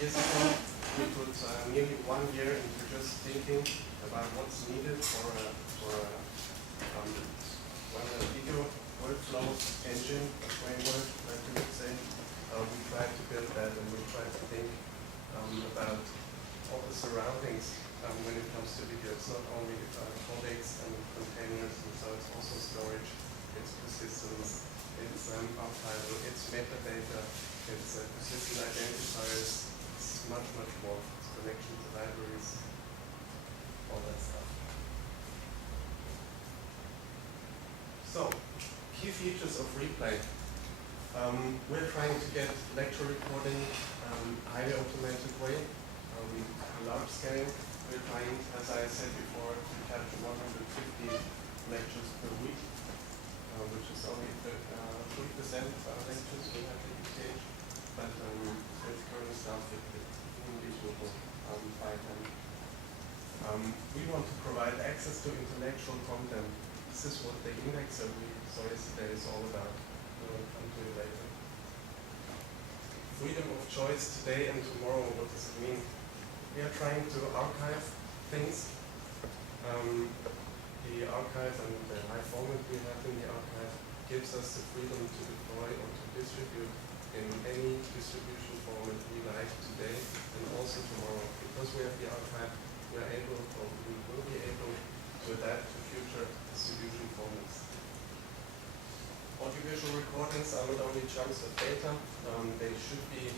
years ago, we put nearly 1 year into just thinking about what's needed for a video workflow engine, a framework, like you would say. We tried to build that, and we tried to think about all the surroundings when it comes to video. It's not only codecs and containers, and so it's also storage, it's persistence, it's archival, it's metadata, it's persistent identifiers, it's much, much more. It's connection to libraries, all that stuff. So, key features of replay. We're trying to get lecture recording highly automated way, large scale. We're trying, as I said before, to capture 150 lectures per week, which is only 3% of our lectures we have at ETH, but with current stuff it can be doable by then. We want to provide access to intellectual content. This is what the index that we saw yesterday is all about. We'll come to it later. Freedom of choice today and tomorrow, what does it mean? We are trying to archive things. The archive and the high format we have in the archive gives us the freedom to deploy or to distribute in any distribution format we like today and also tomorrow. Because we have the archive, we are able, or we will be able, to adapt to future distribution formats. Audiovisual recordings are not only chunks of data, they should be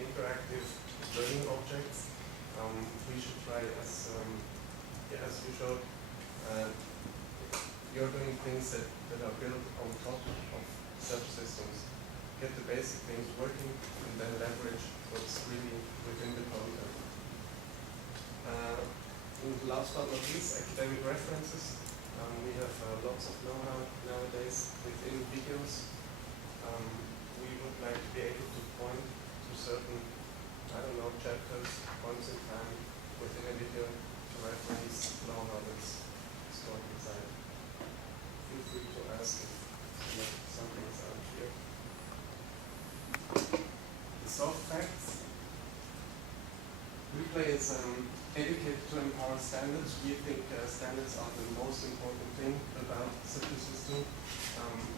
interactive learning objects. We should try, as you showed, you're doing things that are built on top of such systems. Get the basic things working and then leverage what's really within the content. Last but not least, academic references. We have lots of know-how nowadays within videos. We would like to be able to point to certain, chapters, points in time within a video to reference know-how that's stored inside. Feel free to ask if something is unclear. The soft facts. Replay is dedicated to empower standards. We think standards are the most important thing about such a system,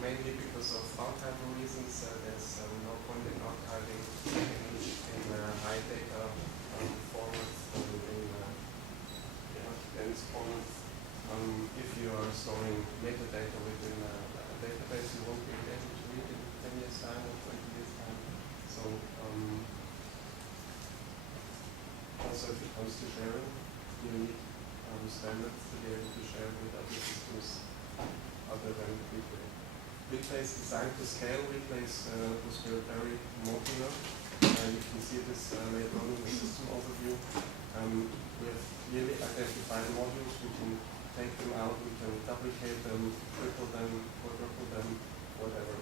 mainly because of archival reasons. There's no point in archiving in high data formats in dense format. If you are storing metadata within a database, you won't be able to read it in 10 years time or 20 years time. So also, if it comes to sharing, you need standards to be able to share with other systems other than Replay. Replay is designed to scale. Replay was built very modular. You can see this later on in the system overview. We have clearly identified modules. We can take them out, we can duplicate them, triple them, quadruple them, whatever.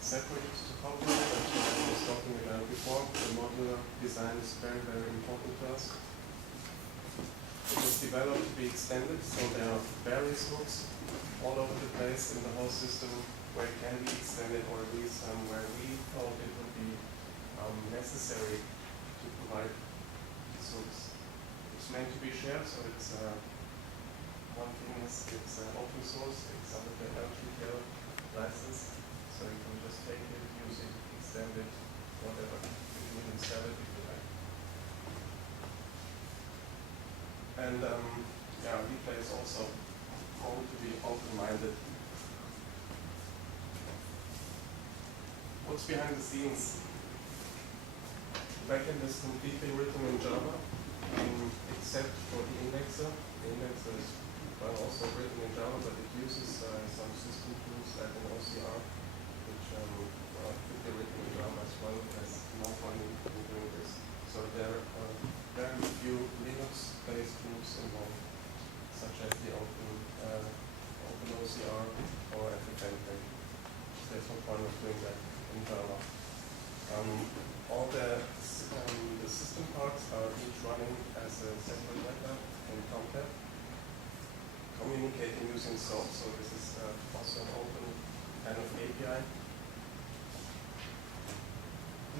Separate to copy, that's what I was talking about before. The modular design is very, very important to us. It was developed to be extended, so there are various hooks all over the place in the whole system where it can be extended, or at least where we thought it would be necessary to provide these hooks. It's meant to be shared, so it's one thing is it's open source, it's under the LGPL license. So you can just take it, use it, extend it, whatever. You can even sell it if you like. And Replay is also going to be open-minded. What's behind the scenes? The backend is completely written in Java, except for the indexer. The indexer is also written in Java, but it uses some system tools like an OCR. Could be written in Java as well. There's more fun in doing this. So there are very few Linux-based tools involved, such as the OpenOCR or FFmpeg. There's no point of doing that in Java. All the system parts are each running as a separate web app in Tomcat, communicating using SOAP. So this is also an open kind of API.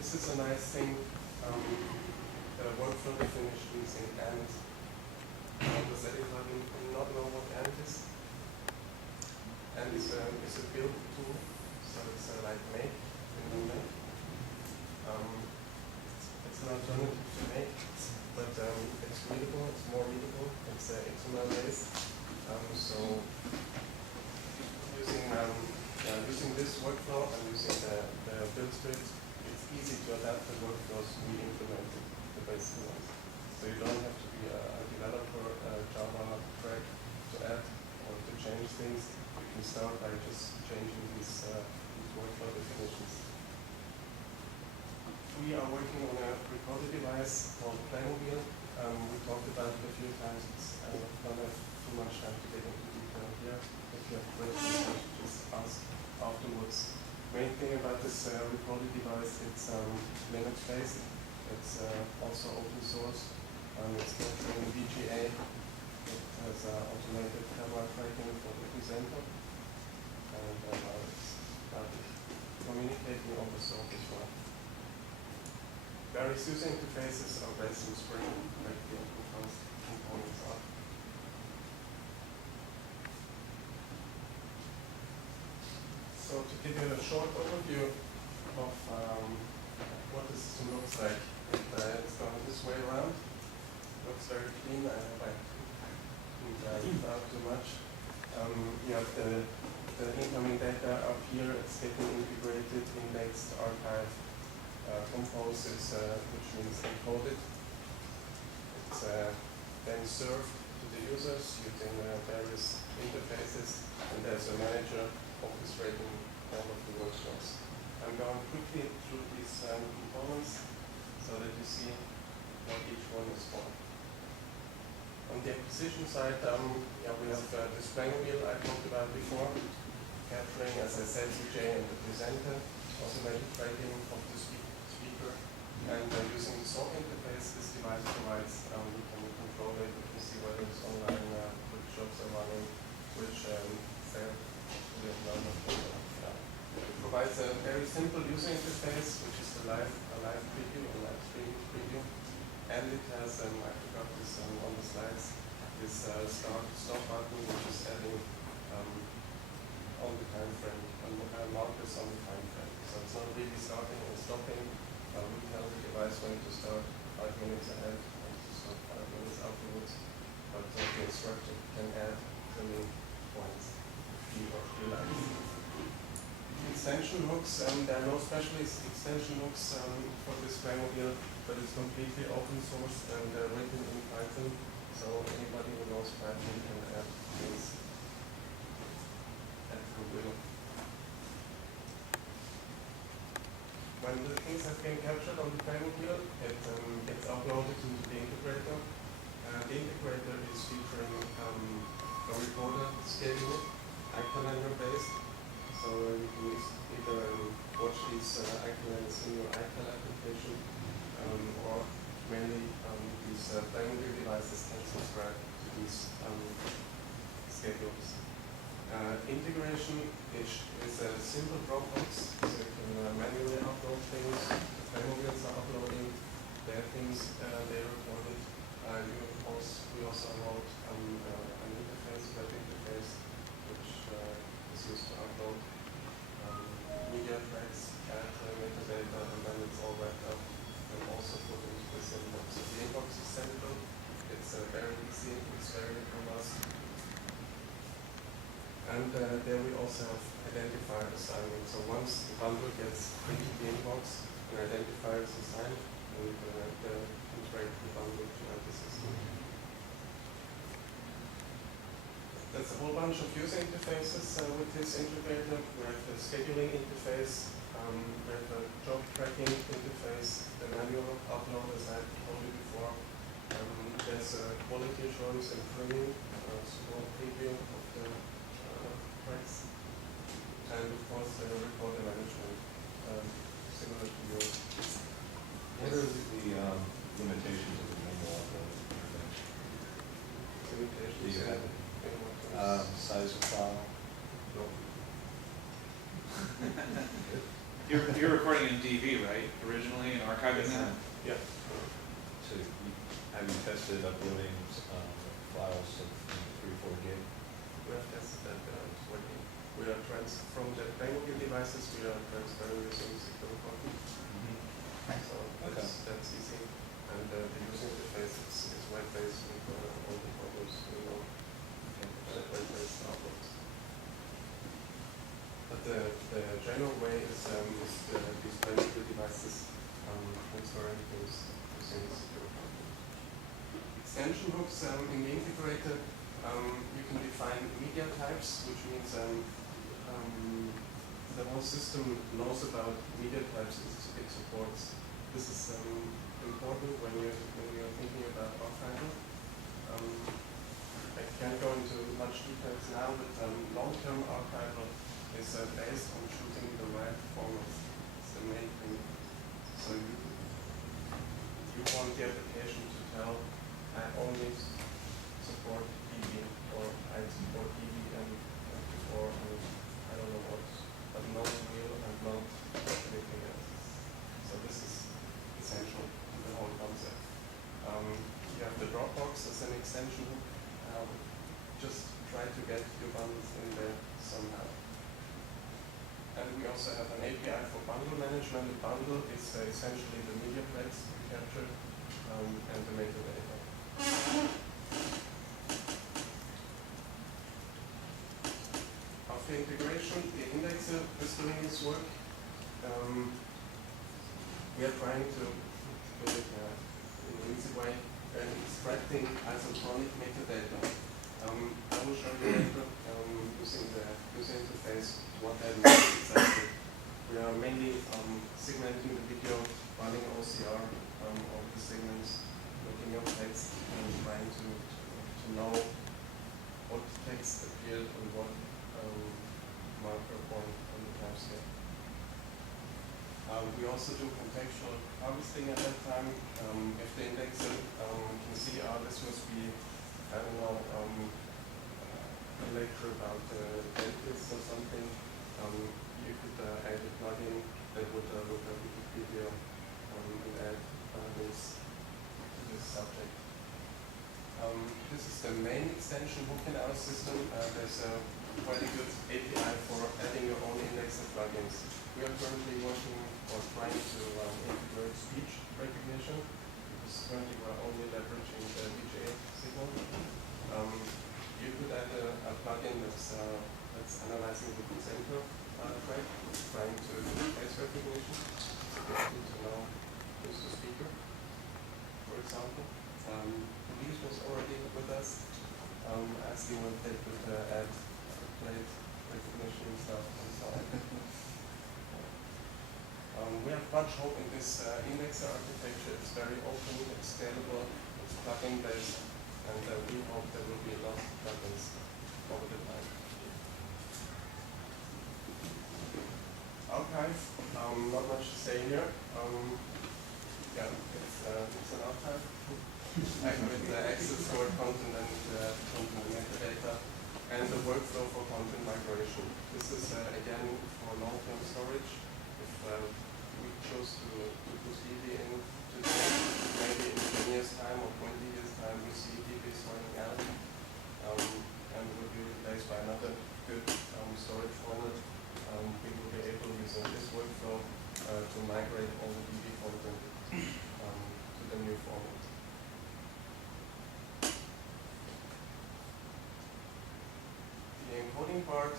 this is a nice thing. The workflow definitions in AND. Does anybody not know what AND is? AND is a build tool, so it's like make in make. It's an alternative to make, but it's readable. It's more readable. It's XML based. So using this workflow and using the build script, it's easy to adapt the workflows we implemented, the basic ones. So you don't have to be a developer, Java track to add or to change things. You can start by just changing these workflow definitions. We are working on a recorder device called Playmobil. We talked about it a few times. I don't have too much time to get into detail here. If you have questions, just ask afterwards. Main thing about this recorder device, it's Linux-based. It's also open source. It's capturing VGA. It has automated camera tracking for the presenter. And it's communicating over SOAP as well. Various user interfaces are based on Spring, like the Opencast components are. So to give you a short overview of what the system looks like, it's gone this way around. Looks very clean. I hope I didn't out too much. You have the incoming data up here. It's getting integrated, indexed, archived. Composes, which means encoded. It's then served to the users using various interfaces, and there's a manager orchestrating all of the workflows. I'm going quickly through these components so that you see what each one is for. On the acquisition side, we have this Playmobil I talked about before, capturing, as I said, VJ and the presenter, automated tracking of the speaker, and using the SOAP interface, this device provides, we can control it, we can see whether it's online, which jobs are running, which failed. It provides a very simple user interface, which is a live preview, a live stream preview, and it has, I forgot this on the slides, this start-stop button, which is adding on the time frame, markers on the time frame. So it's not really starting and stopping. We tell the device when to start 5 minutes ahead, when to stop 5 minutes afterwards, but the instructor can add trimming points if he or she likes. Extension hooks, there are no specialist extension hooks for this Playmobil, but it's completely open source and written in Python, so anybody who knows Python can add things at will. When the things have been captured on the Playmobil, it gets uploaded into the integrator. The integrator is featuring a recorder schedule, iCalendar based. So you can either watch these iCalendars in your iCal application, or mainly these Playmobil devices can subscribe to these schedules. Integration is a simple Dropbox, so you can manually upload things. The Playmobils are uploading their things they recorded. We also wrote an interface, web interface, which is used to upload media tracks, add metadata, and then it's all wrapped up and also put into this inbox. So the inbox is central. It's very easy. It's very robust. And there we also have identifier assignment. So once the bundle gets into the inbox, an identifier is assigned, and integrate the bundle to the system. That's a whole bunch of user interfaces with this integrator. We have the scheduling interface, we have a job tracking interface, the manual upload, as I told you before. There's a quality assurance and trimming, small preview of the tracks, and of course the recorder management, similar to yours. What are the limitations of the manual upload? Limitations? Do you have it? Size of file? No. You're recording in DV, right? Originally and archiving that? Yeah. So have you tested uploading files of 3-4 gig? We have tested that it's working. We are from the Playmobil devices, we are transferring using secure content. So that's easy. And the user interface is web-based with all the problems we know. Web-based uploads. But the general way is these Playmobil devices transferring things using secure content. Extension hooks in the integrator, you can define media types, which means the whole system knows about media types it supports. This is important when you're thinking about archival. I can't go into much details now, but long-term archival is based on choosing the right format. It's the main thing. So you want the application to tell, I only support EV, or I support EV and or I don't know what, but no real and not anything else. So this is essential to the whole concept. You have the Dropbox as an extension. Just try to get your bundles in there somehow. And we also have an API for bundle management. The bundle is essentially the media plates we capture and the metadata. After integration, the indexer is doing its work. We are trying to do it in an easy way, extracting isotonic metadata. I will show you later using the user interface what that means exactly. We are mainly segmenting the video, running OCR of the segments, looking up text and trying to know what text appeared on what marker point on the timescale. We also do contextual harvesting at that time. If the indexer can see, this must be, I don't know, a lecture about dentists or something, you could add a plugin that would look at Wikipedia and add this to this subject. This is the main extension hook in our system. There's a quite a good API for adding your own indexer plugins. We are currently working or trying to integrate speech recognition, because currently we're only leveraging the VGA signal. You could add a plugin that's analyzing the presenter track, trying to do face recognition, to know who's the speaker, for example. Tobias was already with us, asking if they could add plate recognition and stuff and so on. We have much hope in this indexer architecture. It's very open, it's scalable, it's plugin based, and we hope there will be a lot of plugins over the time. Archive, not much to say here. Yeah, it's an archive. With access to our content and content metadata, and the workflow for content migration. This is again for long-term storage. If we chose to put DB in today, maybe in 10 years' time or 20 years' time, we see DB is running out and will be replaced by another good storage format. We will be able, using this workflow, to migrate all the DB content to the new format. The encoding part,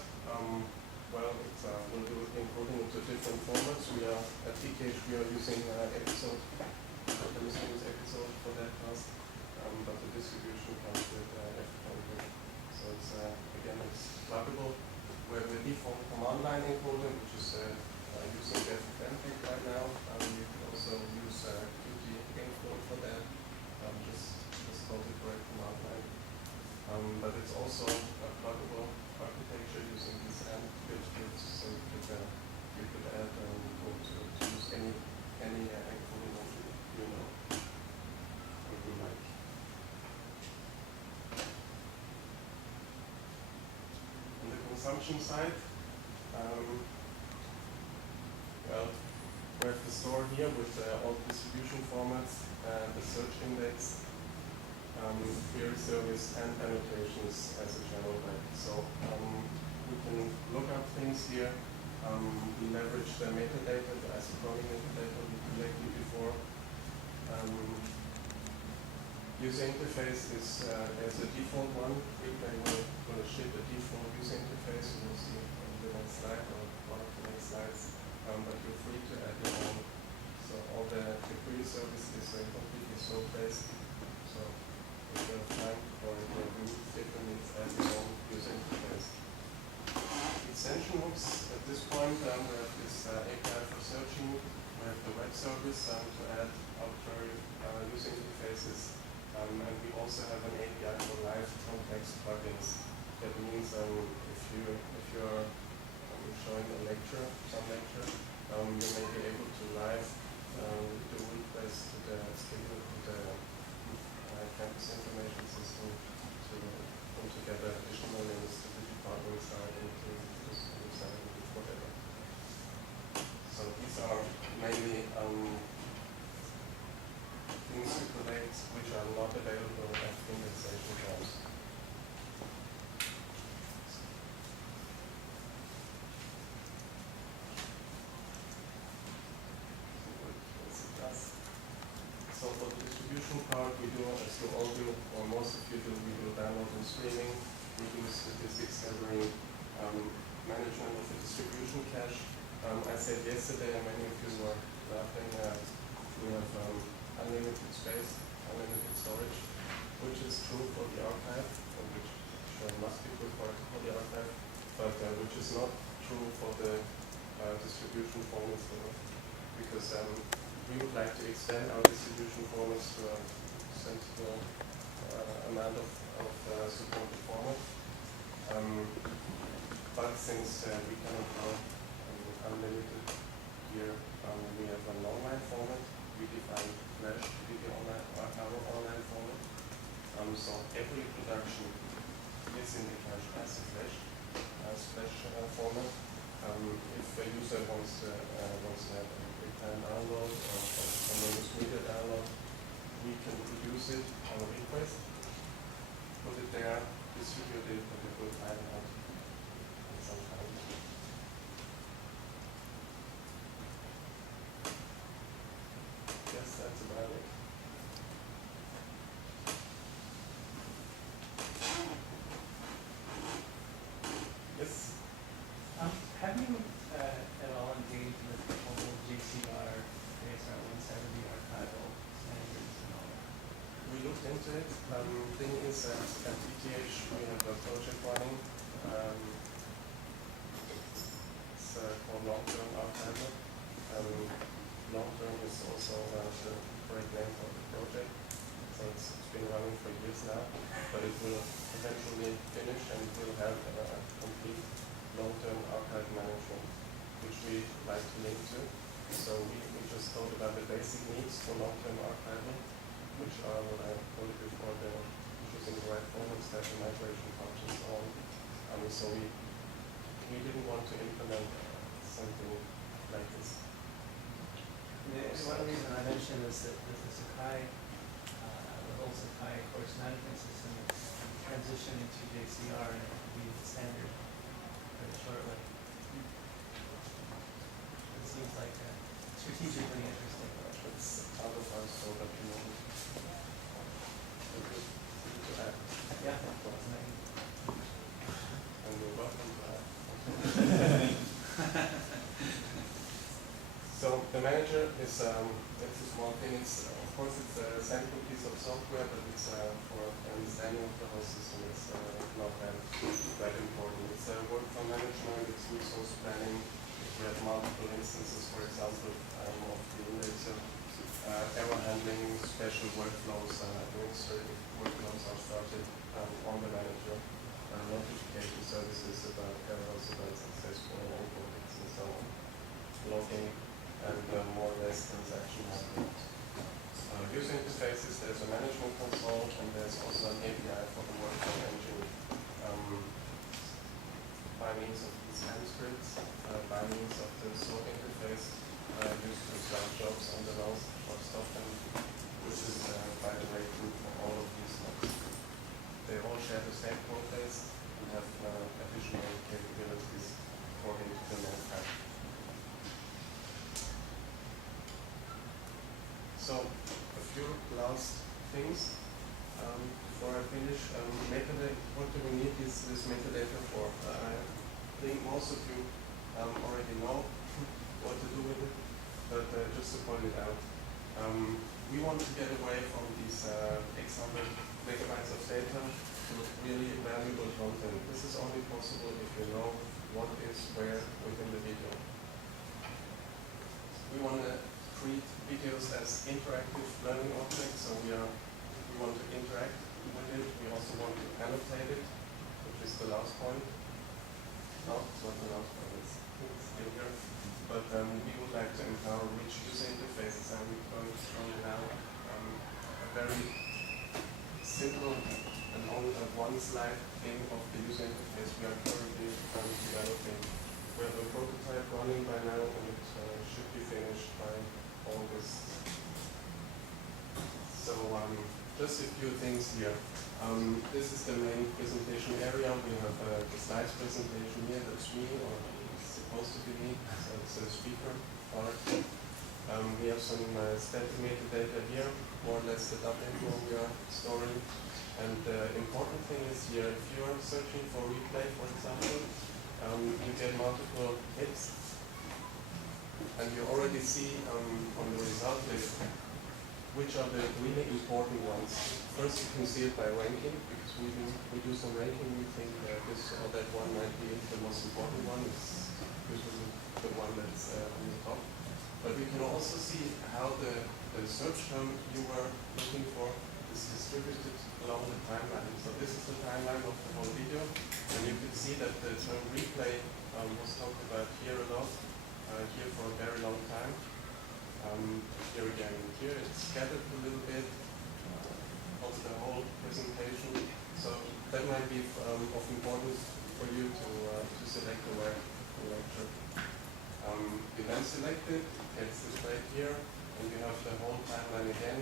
well, we'll do encoding into different formats. We are at TKH, we are using episode, the listeners episode for that task, but the distribution comes with F-content. So it's again, it's pluggable. We have a default command line encoder, which is using the FFmpeg right now. You can also use Qt encode for that. Just call the correct command line. But it's also a pluggable architecture using these AND bits, so you could add code to use any encoding option you know or you like. On the consumption side, Well, we have the store here with all distribution formats, the search index, query service, and annotations as a general web. So we can look up things here. We leverage the metadata, the isochronic metadata we collected before. User interface is there's a default one. We will ship a default user interface. You'll see on the next slide or one of the next slides. But you're free to add your own. So all the query service is completely SOAP-based. So if you have time or if you have different needs, add your own user interface. Extension hooks. At this point, we have this API for searching. We have the web service to add arbitrary user interfaces. And we also have an API for live context plugins. That means if you're showing a lecture, some lecture, you may be able to live do requests to the schedule to the campus information system to put together additional links to the department side and to the school side and whatever. So these are mainly things to collect which are not available at indexation jobs. So for the distribution part, we do, as you all do, or most of you do, we do download and streaming. We do statistics gathering, management of the distribution cache. I said yesterday, and many of you were laughing, we have unlimited space, unlimited storage, which is true for the archive, or which sure must be true for the archive, but which is not true for the distribution formats, because we would like to extend our distribution formats to a sensible amount of supported format. But since we cannot go unlimited here, we have an online format. We define Flash to be our online format. So every production is in the cache as a Flash format. If a user wants to have a quick-time download or a media download, we can produce it on request, put it there, distribute it, and it will time out in some time. Yes, that's about it. Yes? Have you at all engaged with the whole JCR, ASR 170 archival standards and all that? We looked into it. Thing is, at ETH we have a project running. It's called long-term archival. Long-term is also the correct name for the project. So it's been running for years now, but it will eventually finish and will have a complete long-term archive management, which we like to link to. So we just thought about the basic needs for long-term archival, which are what I told you before, the using the right formats, that the migration functions on. So we didn't want to implement something like this. One reason I mentioned is that with the Sakai, the whole Sakai course management system is transitioning to JCR and it will be the standard very shortly. It seems like strategically interesting. It's out of our scope at the moment. To add. Yeah, that's nice. And you're welcome to add. So the manager is it's a small thing. It's of course it's a central piece of software, but it's for understanding of the whole system. It's not that important. It's workflow management. It's resource planning. We have multiple instances, for example, of the indexer, error handling, special workflows, administrative workflows are started on the manager. Notification services about errors, about successful endpoints, and so on. Logging. And more or less transaction handling. User interfaces, there's a management console, and there's also an API for the workflow engine. By by means of these M scripts, by means of the sort interface used to start jobs on the rows or stop them. This is, by the way, true for all of these jobs. They all share the same code base and have additional capabilities according to the node type. So, a few last things before I finish. Metadata, what do we need this metadata for? I think most of you already know what to do with it, but just to point it out. We want to get away from these 800 megabytes of data to really valuable content. This is only possible if you know what is where within the video. We want to treat videos as interactive learning objects, so we want to interact with it. We also want to annotate it, which is the last point. No, it's not the last point, it's still here. But we would like to empower rich user interfaces, and we're going to show you now a very simple and only a one-slide thing of the user interface we are currently developing. We have a prototype running by now, and it should be finished by August. So just a few things here. This is the main presentation area. We have the slides presentation here. That's me, or it's supposed to be me. So it's a speaker part. We have some static metadata here, more or less the data info we are storing. And the important thing is here, if you are searching for replay, for example, you get multiple hits. And you already see on the result list which are the really important ones. First, you can see it by ranking, because we do some ranking. We think this or that one might be the most important one. It's usually the one that's on the top. But we can also see how the search term you were looking for is distributed along the timeline. So this is the timeline of the whole video, and you can see that the term replay was talked about here a lot, here for a very long time. Here again, here it's scattered a little bit of the whole presentation. So that might be of importance for you to select the right lecture. You then select it, it gets displayed here, and you have the whole timeline again.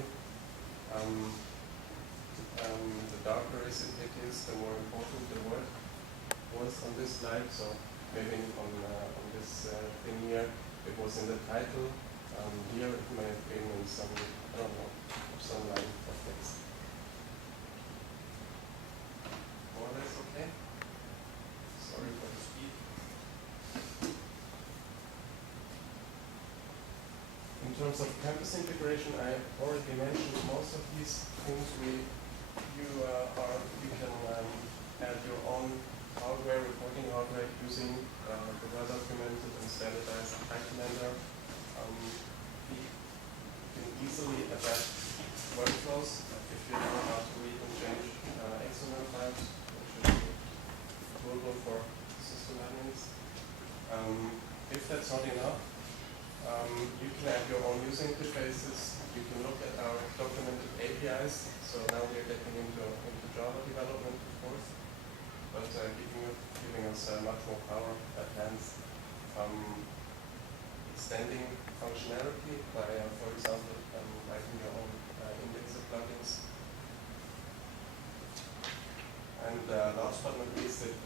The darker it is, the more important the word was on this slide. So maybe on this thing here, it was in the title. Here it may have been in some, I don't know, some line of text. More or less okay? Sorry for the speed. In terms of campus integration, I already mentioned most of these things. You can add your own hardware, reporting hardware using the well-documented and standardized iCommander. You can easily adapt workflows if you know how to read and change XML files, which should be doable for system admins. If that's not enough, you can add your own user interfaces. You can look at our documented APIs. So now we're getting into Java development, of course, but giving us much more power at hands. Extending functionality by, for example, writing your own indexer plugins. And last but not least, it's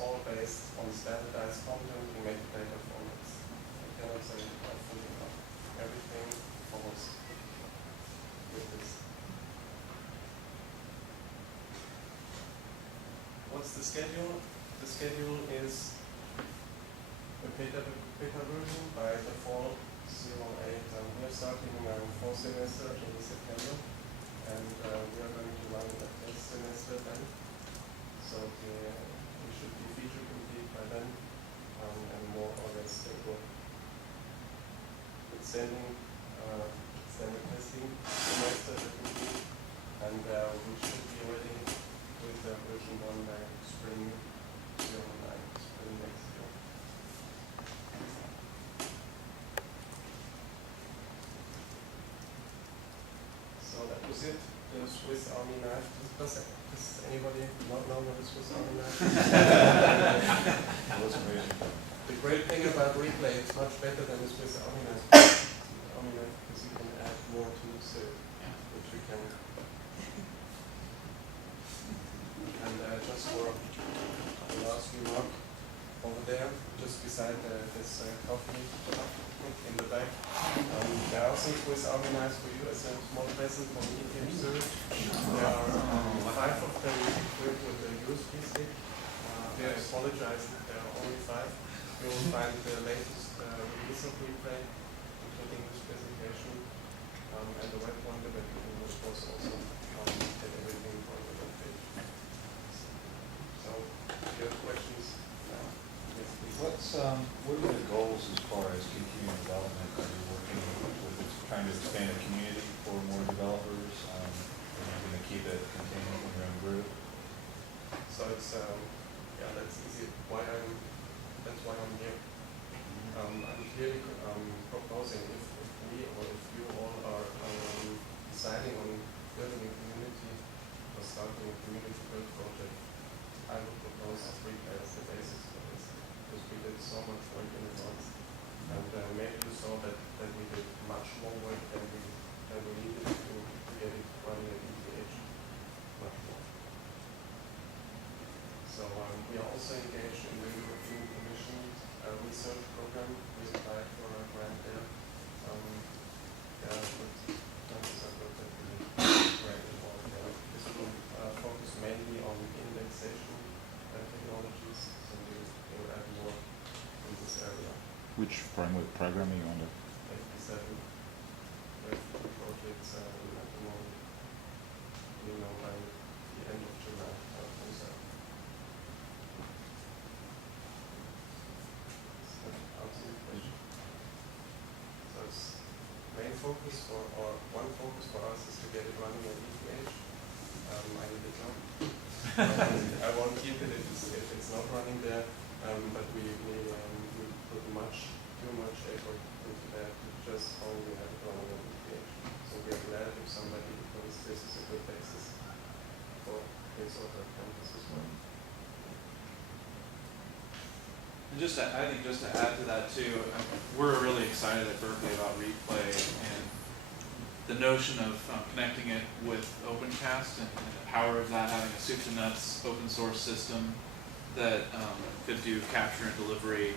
all based on standardized content in metadata formats. I cannot say it fully enough. Everything follows with this. What's the schedule? The schedule is a beta version by the fall 08. We are starting our fall semester in September, and we are going to run a test semester then. So we should be feature complete by then, and more or less stable. Extending testing semester complete, and we should be ready with version 1 by spring 09, spring next year. So that was it. The Swiss Army knife. Does anybody not know what this was organized? It wasn't really. The great thing about replay, it's much better than the Swiss Army knife. Army knife, because you can add more tools to it, which we can. And just for the last remark, over there, just beside this coffee in the back, there are some Swiss Army knives for you as a small present from ETH Zurich. There are 5 of them equipped with a USB stick. I apologize if there are only 5. You will find the latest release of replay, including this presentation, and the web pointer that you can of course also get everything on the web page. So, if you have questions, yes, please. What are the goals as far as continuing development that you're working with? It's trying to expand the community for more developers. Are you going to keep it contained in your own group? So it's yeah, that's easy. That's why I'm here. I'm clearly proposing if we or if you all are deciding on building a community or starting a community build project, I would propose replay as the basis for this, because we did so much work in advance, and maybe you saw that we did much more work than we needed to create it running at ETH, much more. So we are also engaged in the European Commission research program. We applied for a grant there. Yeah, but chances are good that we grant involved there. This will focus mainly on indexation technologies, so we will add more in this area. Which framework program are you under? 57. We have 2 projects at the moment. We know by the end of July how it goes out. Answer your question. So it's main focus one focus for us is to get it running at ETH. I need a job. I won't keep it if it's not running there, but we put too much effort into that to just only have it running at ETH. So we are glad if somebody, because this is a good basis for this or that campus as well. And I think just to add to that too, we're really excited at Berkeley about replay and the notion of connecting it with Opencast and the power of that, having a soup to nuts open source system that could do capture and delivery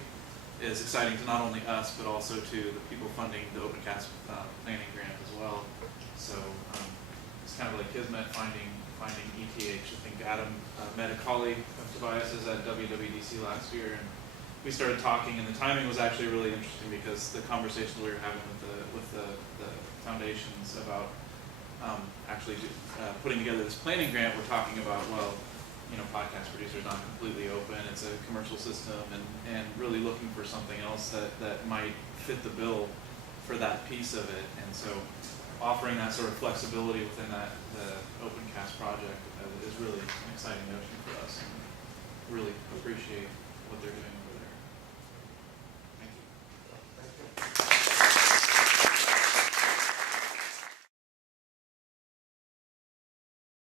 is exciting to not only us but also to the people funding the Opencast planning grant as well. So it's kind of like Kismet finding ETH. I think Adam met a colleague of Tobias's at WWDC last year, and we started talking, and the timing was actually really interesting because the conversations we were having with the foundations about actually putting together this planning grant, we're talking about, well, you know, podcast producers not completely open, it's a commercial system, and really looking for something else that might fit the bill for that piece of it. And so offering that sort of flexibility within the Opencast project is really an exciting notion for us, and really appreciate what they're doing with